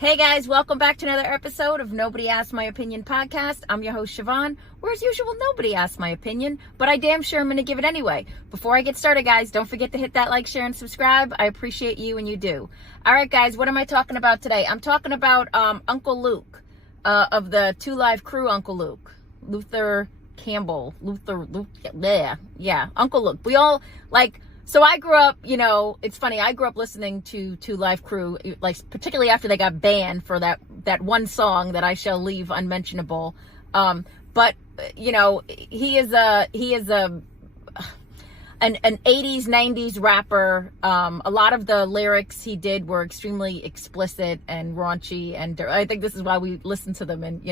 Hey guys, welcome back to another episode of Nobody Asked My Opinion podcast. I'm your host, Siobhan, where as usual, nobody asked my opinion, but I damn sure I'm going to give it anyway. Before I get started, guys, don't forget to hit that like, share, and subscribe. I appreciate you when you do. All right, guys, what am I talking about today? I'm talking about Uncle Luke of the Two Live Crew, Uncle Luke. Luther Campbell. Yeah, Uncle Luke. We all, so I grew up, it's funny, I grew up listening to Two Live Crew, particularly after they got banned for that one song that I shall leave unmentionable. But he is an 80s, 90s rapper. A lot of the lyrics he did were extremely explicit and raunchy, and I think this is why we listen to them,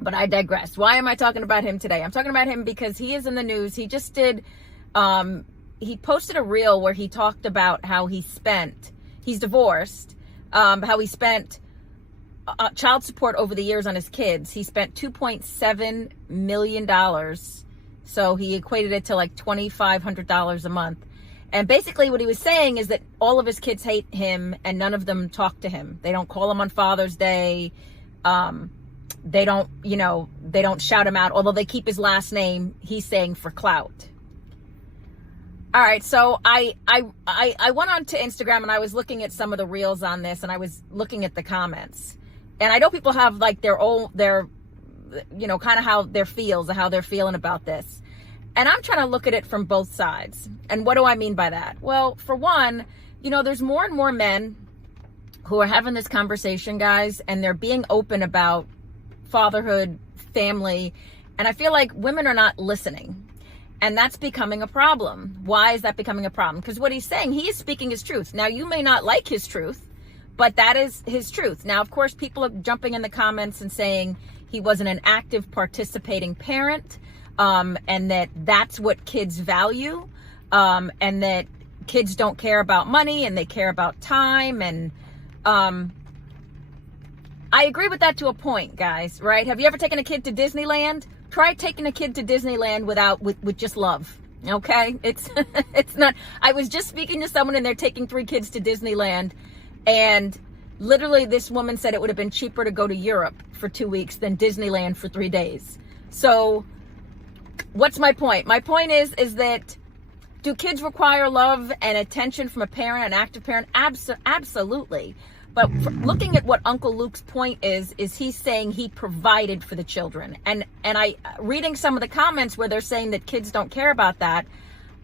but I digress. Why am I talking about him today? I'm talking about him because he is in the news. He just did, he posted a reel where he talked about how he's divorced, how he spent child support over the years on his kids. He spent $2.7 million. So he equated it to like $2,500 a month. And basically what he was saying is that all of his kids hate him and none of them talk to him. They don't call him on Father's Day. They don't shout him out, although they keep his last name, he's saying, for clout. All right, so I went on to Instagram and I was looking at some of the reels on this, and I was looking at the comments. And I know people have like their kind of how they're feeling about this. And I'm trying to look at it from both sides. And what do I mean by that? Well, for one, there's more and more men who are having this conversation, guys, and they're being open about fatherhood, family, and I feel like women are not listening. And that's becoming a problem. Why is that becoming a problem? Because what he's saying, he is speaking his truth. Now, you may not like his truth, but that is his truth. Now, of course, people are jumping in the comments and saying he wasn't an active participating parent, and that's what kids value, and that kids don't care about money and they care about time. And I agree with that to a point, guys, right? Have you ever taken a kid to Disneyland? Try taking a kid to Disneyland with just love, okay? It's not. I was just speaking to someone and they're taking 3 kids to Disneyland, and literally this woman said it would have been cheaper to go to Europe for 2 weeks than Disneyland for 3 days. So what's my point? My point is that do kids require love and attention from a parent, an active parent? Absolutely. But looking at what Uncle Luke's point is he's saying he provided for the children. And I reading some of the comments where they're saying that kids don't care about that,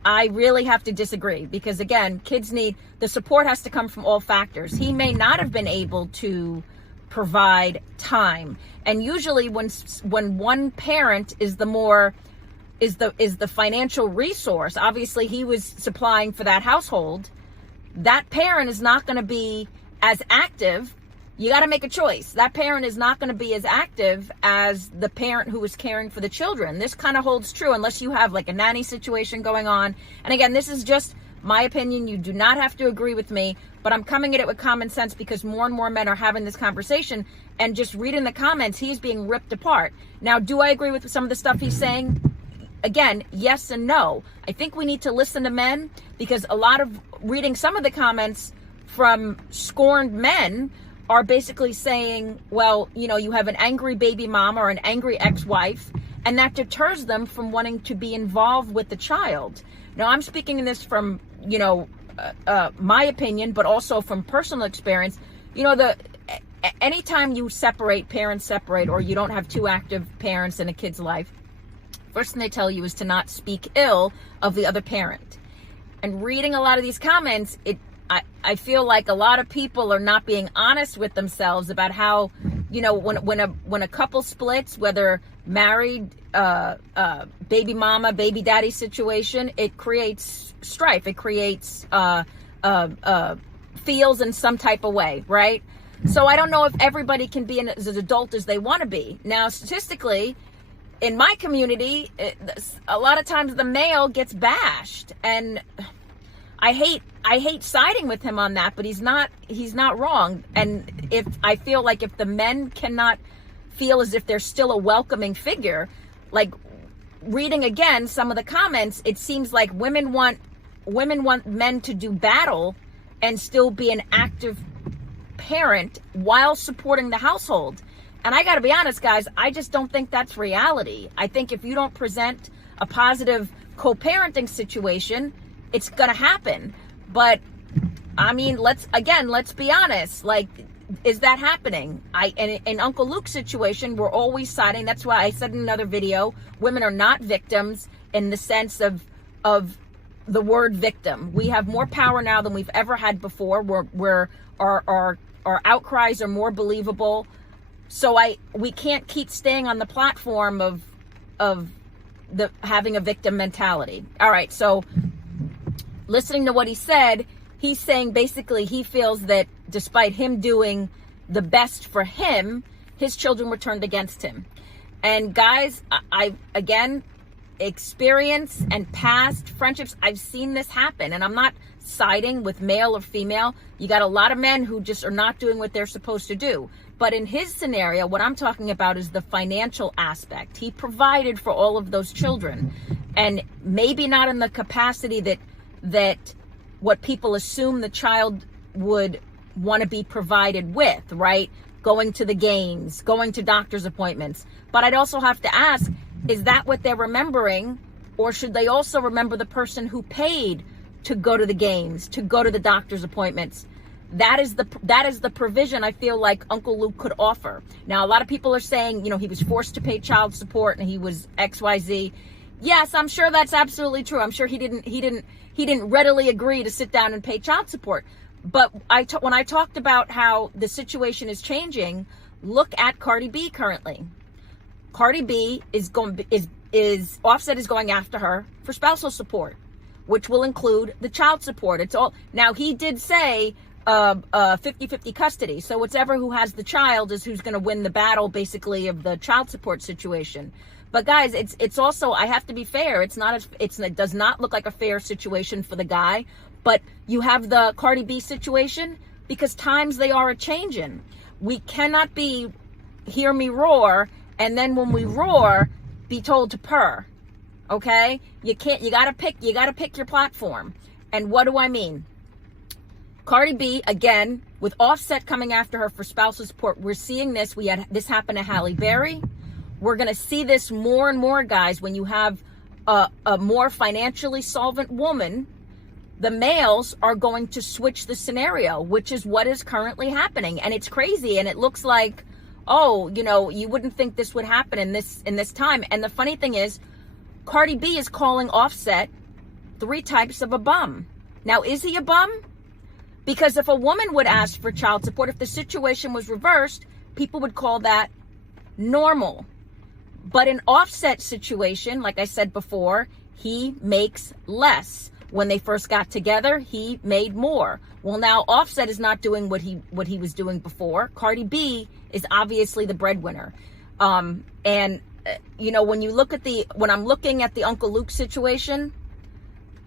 I really have to disagree. Because again, kids need, the support has to come from all factors. He may not have been able to provide time. And usually when one parent is the financial resource, obviously he was supplying for that household, that parent is not going to be as active. You got to make a choice. That parent is not going to be as active as the parent who is caring for the children. This kind of holds true unless you have like a nanny situation going on. And again, this is just my opinion. You do not have to agree with me, but I'm coming at it with common sense because more and more men are having this conversation. And just reading the comments, he's being ripped apart. Now, do I agree with some of the stuff he's saying? Again, yes and no. I think we need to listen to men, because a lot of reading some of the comments from scorned men are basically saying, well, you have an angry baby mama or an angry ex-wife, and that deters them from wanting to be involved with the child. Now, I'm speaking in this from, my opinion, but also from personal experience. Anytime you parents separate, or you don't have 2 active parents in a kid's life, first thing they tell you is to not speak ill of the other parent. And reading a lot of these comments, I feel like a lot of people are not being honest with themselves about how, when a couple splits, whether married, baby mama, baby daddy situation, it creates strife. It creates feels in some type of way, right? So I don't know if everybody can be as an adult as they want to be. Now, statistically, in my community, a lot of times the male gets bashed, and I hate siding with him on that, but he's not wrong. And I feel like if the men cannot feel as if they're still a welcoming figure, like reading again some of the comments, it seems like women want men to do battle and still be an active parent while supporting the household. And I got to be honest, guys, I just don't think that's reality. I think if you don't present a positive co-parenting situation, it's going to happen. But I mean, let's be honest. Like, is that happening? In Uncle Luke's situation, we're always siding. That's why I said in another video, women are not victims in the sense of the word victim. We have more power now than we've ever had before. Where our outcries are more believable. So we can't keep staying on the platform of the having a victim mentality. All right, so listening to what he said, he's saying basically he feels that despite him doing the best for him, his children were turned against him. And guys, I again, experience and past friendships, I've seen this happen. And I'm not siding with male or female. You got a lot of men who just are not doing what they're supposed to do. But in his scenario, what I'm talking about is the financial aspect. He provided for all of those children, and maybe not in the capacity that what people assume the child would want to be provided with, right? Going to the games, going to doctor's appointments. But I'd also have to ask, is that what they're remembering? Or should they also remember the person who paid to go to the games, to go to the doctor's appointments? That is the provision I feel like Uncle Luke could offer. Now, a lot of people are saying, he was forced to pay child support and he was XYZ. Yes, I'm sure that's absolutely true. I'm sure he didn't readily agree to sit down and pay child support. But when I talked about how the situation is changing, look at Cardi B currently. Cardi B is Offset is going after her for spousal support, which will include the child support. It's all, now he did say 50-50 custody. So whichever who has the child is who's going to win the battle, basically, of the child support situation. But guys, it's also, I have to be fair. It does not look like a fair situation for the guy. But you have the Cardi B situation because times they are a-changing. We cannot be hear me roar, and then when we roar, be told to purr. Okay? You gotta pick your platform. And what do I mean? Cardi B, again, with Offset coming after her for spousal support, we're seeing this. We had this happen to Halle Berry. We're going to see this more and more, guys, when you have a more financially solvent woman. The males are going to switch the scenario, which is what is currently happening. And it's crazy. And it looks like, you wouldn't think this would happen in this time. And the funny thing is, Cardi B is calling Offset 3 types of a bum. Now, is he a bum? Because if a woman would ask for child support, if the situation was reversed, people would call that normal. But in Offset's situation, like I said before, he makes less. When they first got together, he made more. Well, now Offset is not doing what he was doing before. Cardi B is obviously the breadwinner. When you look at when I'm looking at the Uncle Luke situation,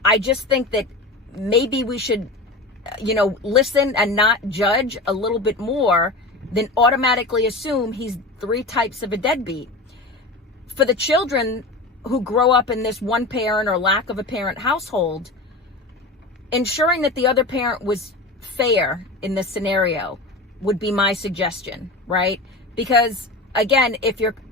I just think that maybe we should listen and not judge a little bit more than automatically assume he's 3 types of a deadbeat. For the children who grow up in this one parent or lack of a parent household, ensuring that the other parent was fair in this scenario would be my suggestion, right? Because again,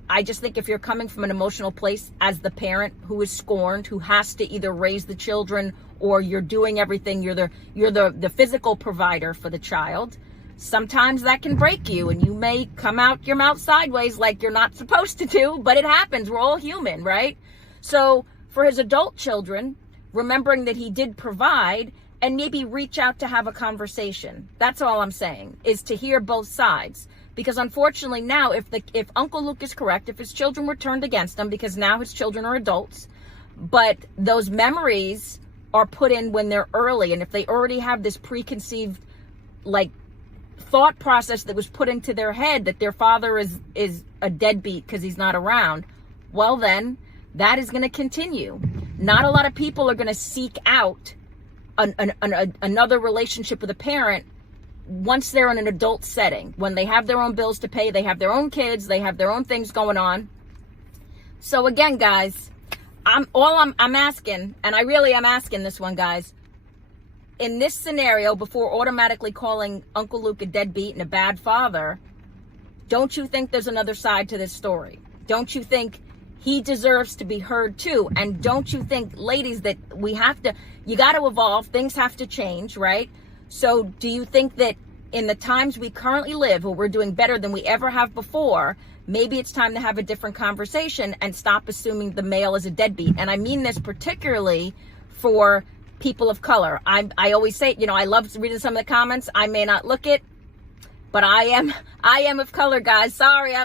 I just think if you're coming from an emotional place as the parent who is scorned, who has to either raise the children or you're doing everything, you're the physical provider for the child, sometimes that can break you and you may come out your mouth sideways like you're not supposed to do, but it happens. We're all human, right? So for his adult children, remembering that he did provide and maybe reach out to have a conversation. That's all I'm saying, is to hear both sides. Because unfortunately now, if Uncle Luke is correct, if his children were turned against him, because now his children are adults, but those memories are put in when they're early, and if they already have this preconceived thought process that was put into their head that their father is a deadbeat because he's not around, well then that is going to continue. Not a lot of people are going to seek out another relationship with a parent once they're in an adult setting, when they have their own bills to pay, they have their own kids, they have their own things going on. So again, guys, I'm asking, and I really am asking this one, guys, in this scenario, before automatically calling Uncle Luke a deadbeat and a bad father, don't you think there's another side to this story? Don't you think he deserves to be heard too? And don't you think, ladies, that you got to evolve, things have to change, right? So do you think that in the times we currently live, where we're doing better than we ever have before, maybe it's time to have a different conversation and stop assuming the male is a deadbeat? And I mean this particularly for people of color. I always say, I love reading some of the comments. I may not look it, but I am of color, guys. Sorry.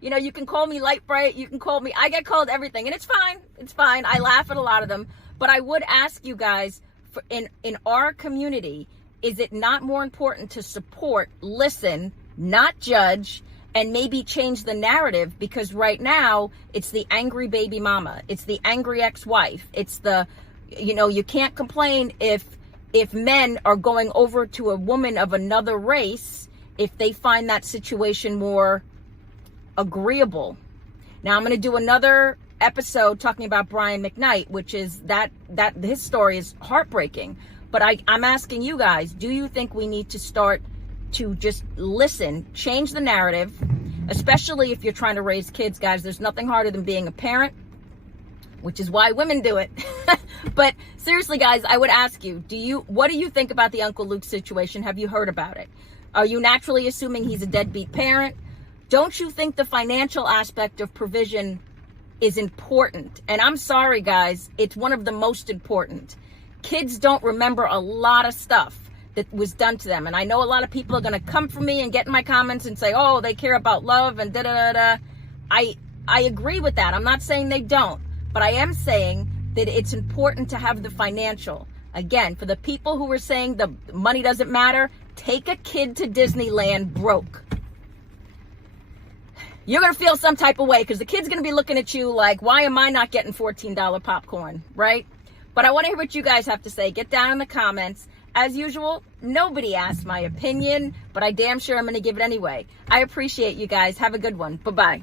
You can call me light bright. You can call me, I get called everything, and it's fine. It's fine. I laugh at a lot of them, but I would ask you guys, in our community, is it not more important to support, listen, not judge, and maybe change the narrative? Because right now it's the angry baby mama. It's the angry ex-wife. It's the, you can't complain if men are going over to a woman of another race if they find that situation more agreeable. Now I'm going to do another episode talking about Brian McKnight, which is that his story is heartbreaking. But I'm asking you guys, do you think we need to start to just listen, change the narrative, especially if you're trying to raise kids, guys? There's nothing harder than being a parent, which is why women do it. But seriously, guys, I would ask you, what do you think about the Uncle Luke situation? Have you heard about it? Are you naturally assuming he's a deadbeat parent? Don't you think the financial aspect of provision is important? And I'm sorry, guys, it's one of the most important. Kids don't remember a lot of stuff that was done to them. And I know a lot of people are going to come for me and get in my comments and say, oh, they care about love and da-da-da-da. I agree with that. I'm not saying they don't. But I am saying that it's important to have the financial. Again, for the people who were saying the money doesn't matter, take a kid to Disneyland broke. You're going to feel some type of way, because the kid's going to be looking at you like, why am I not getting $14 popcorn, right? But I want to hear what you guys have to say. Get down in the comments. As usual, nobody asked my opinion, but I damn sure I'm going to give it anyway. I appreciate you guys. Have a good one. Bye-bye.